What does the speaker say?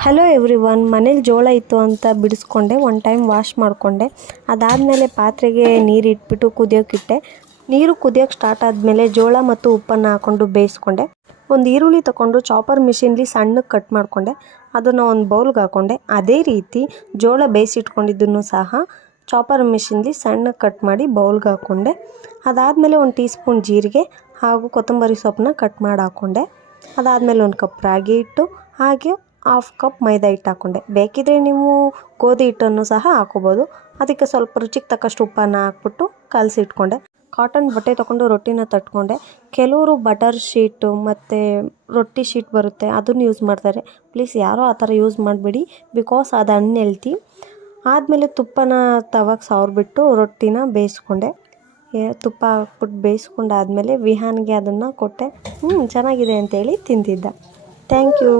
Hello everyone, ಮನೇಲಿ ಜೋಳ ಇತ್ತು ಅಂತ ಬಿಡಿಸ್ಕೊಂಡೆ. ಒನ್ ಟೈಮ್ ವಾಶ್ ಮಾಡಿಕೊಂಡೆ. ಅದಾದಮೇಲೆ ಪಾತ್ರೆಗೆ ನೀರು ಇಟ್ಬಿಟ್ಟು ಕುದಿಯೋಕ್ಕಿಟ್ಟೆ. ನೀರು ಕುದಿಯೋಕ್ಕೆ ಸ್ಟಾರ್ಟ್ ಆದಮೇಲೆ ಜೋಳ ಮತ್ತು ಉಪ್ಪನ್ನು ಹಾಕ್ಕೊಂಡು ಬೇಯಿಸ್ಕೊಂಡೆ. ಒಂದು ಈರುಳ್ಳಿ ತೊಗೊಂಡು ಚಾಪರ್ ಮಿಷಿನ್ಲಿ ಸಣ್ಣಕ್ಕೆ ಕಟ್ ಮಾಡಿಕೊಂಡೆ. ಅದನ್ನು ಒಂದು ಬೌಲ್ಗೆ ಹಾಕ್ಕೊಂಡೆ. ಅದೇ ರೀತಿ ಜೋಳ ಬೇಯಿಸಿಟ್ಕೊಂಡಿದ್ದನ್ನು ಸಹ ಚಾಪರ್ ಮಿಷಿನ್ಲಿ ಸಣ್ಣಕ್ಕೆ ಕಟ್ ಮಾಡಿ ಬೌಲ್ಗೆ ಹಾಕ್ಕೊಂಡೆ. ಅದಾದಮೇಲೆ 1 ಟೀ ಸ್ಪೂನ್ ಜೀರಿಗೆ ಹಾಗೂ ಕೊತ್ತಂಬರಿ ಸೊಪ್ಪನ್ನ ಕಟ್ ಮಾಡಿ ಹಾಕ್ಕೊಂಡೆ. ಅದಾದಮೇಲೆ 1 ಕಪ್ ರಾಗಿ ಹಿಟ್ಟು ಹಾಗೆ 1/2 ಕಪ್ ಮೈದಾ ಹಿಟ್ಟು ಹಾಕ್ಕೊಂಡೆ. ಬೇಕಿದ್ರೆ ನೀವು ಗೋಧಿ ಹಿಟ್ಟನ್ನು ಸಹ ಹಾಕೋಬೋದು. ಅದಕ್ಕೆ ಸ್ವಲ್ಪ ರುಚಿಗೆ ತಕ್ಕಷ್ಟು ಉಪ್ಪನ್ನು ಹಾಕ್ಬಿಟ್ಟು ಕಲಸಿಟ್ಕೊಂಡೆ. ಕಾಟನ್ ಬಟ್ಟೆ ತೊಗೊಂಡು ರೊಟ್ಟಿನ ತಟ್ಕೊಂಡೆ. ಕೆಲವರು ಬಟರ್ ಶೀಟು ಮತ್ತು ರೊಟ್ಟಿ ಶೀಟ್ ಬರುತ್ತೆ, ಅದನ್ನು ಯೂಸ್ ಮಾಡ್ತಾರೆ. ಪ್ಲೀಸ್ ಯಾರೂ ಆ ಥರ ಯೂಸ್ ಮಾಡಬೇಡಿ, ಬಿಕಾಸ್ ಅದು ಅನ್ಹೆಲ್ತಿ. ಆದಮೇಲೆ ತುಪ್ಪನ ತವಾಗೆ ಸವರ್ಬಿಟ್ಟು ರೊಟ್ಟಿನ ಬೇಯಿಸ್ಕೊಂಡೆ. ತುಪ್ಪ ಹಾಕ್ಬಿಟ್ಟು ಬೇಯಿಸ್ಕೊಂಡಾದಮೇಲೆ ವಿಹಾನ್ಗೆ ಅದನ್ನು ಕೊಟ್ಟೆ. ಚೆನ್ನಾಗಿದೆ ಅಂತೇಳಿ ತಿಂತಿದ್ದ. Thank you.